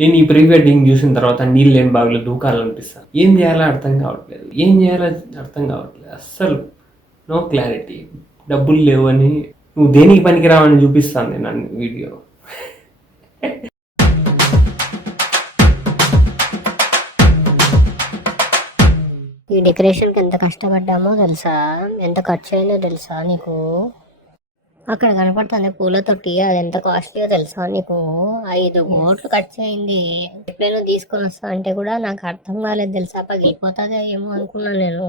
నేను ఈ pre wedding చూసిన తర్వాత నీళ్ళు లేని బావిలో దూకాలనిపిస్తాను. ఏం చేయాలో అర్థం కావట్లేదు. ఏం చేయాలో అర్థం కావట్లేదు. అస్సలు నో క్లారిటీ. డబ్బులు లేవని నువ్వు దేనికి పనికిరావని చూపిస్తాను నన్ను వీడియో. ఈ డెకరేషన్కి ఎంత కష్టపడ్డామో తెలుసా? ఎంత ఖర్చు అయిందో తెలుసా నీకు? అక్కడ కనపడుతుంది పూల తొట్టి, అది ఎంత కాస్ట్లీయో తెలుసా నీకు? 5 కోట్లు ఖర్చు అయింది. ఎప్పుడైనా తీసుకొని వస్తా అంటే కూడా నాకు అర్థం కాలేదు తెలుసా? పగిలిపోతుందో ఏమో అనుకున్నాను నేను.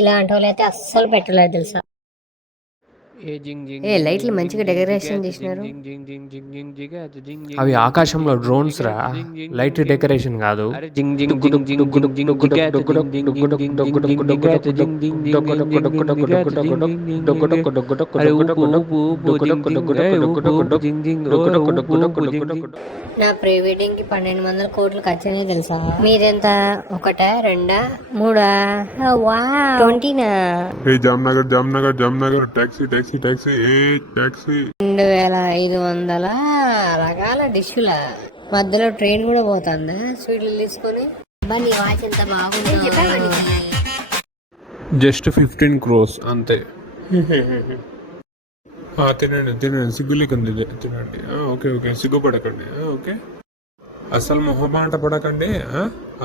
ఇలాంటి వాళ్ళు అయితే అస్సలు పెట్టలేదు తెలుసా? ఏ లైట్లు మంచిగా డెకరేషన్ చేసినారు. అవి ఆకాశంలో డ్రోన్స్ రా, లైట్ డెకరేషన్ కాదు. నా ప్రీ వెడ్డింగ్ కి 1200 కోట్లు ఖర్చు అయినాయి తెలుసా? మీరెంత? 1, 2, 3? 20నా? Jamnagar Jamnagar Jamnagar taxi taxi taxi taxi 2500 రకాల డిష్ల మధ్యలో ట్రైన్ కూడా పోతుందా స్వీట్లు తీసుకొని? నీ వాచ్ ఎంత బాగుంది. జస్ట్ 15 crores అంతే. తినండి తినండి, సిగ్గులేకుంది తినండి. Okay okay, సిగ్గుపడకండి. ఓకే, అస్సలు మొహమాట పడకండి.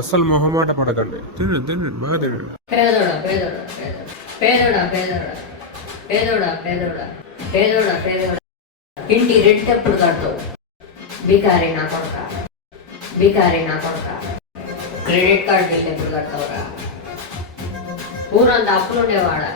అస్సలు మొహమాట పడకండి. తినండి తినండి, బాగా తినండి. పేదోడా పేదోడా పేదోడా పేదోడా పేదోడా పేదోడా పేదోడా పేదోడా ఇంటి రెంట్ ఎప్పుడు కడతావు? బికారి నా కొడుక, బికారి నా కొడుక. క్రెడిట్ కార్డు బిల్ ఎప్పుడు కడతావురా? ఊరంతా అప్పులు ఉండేవాడా?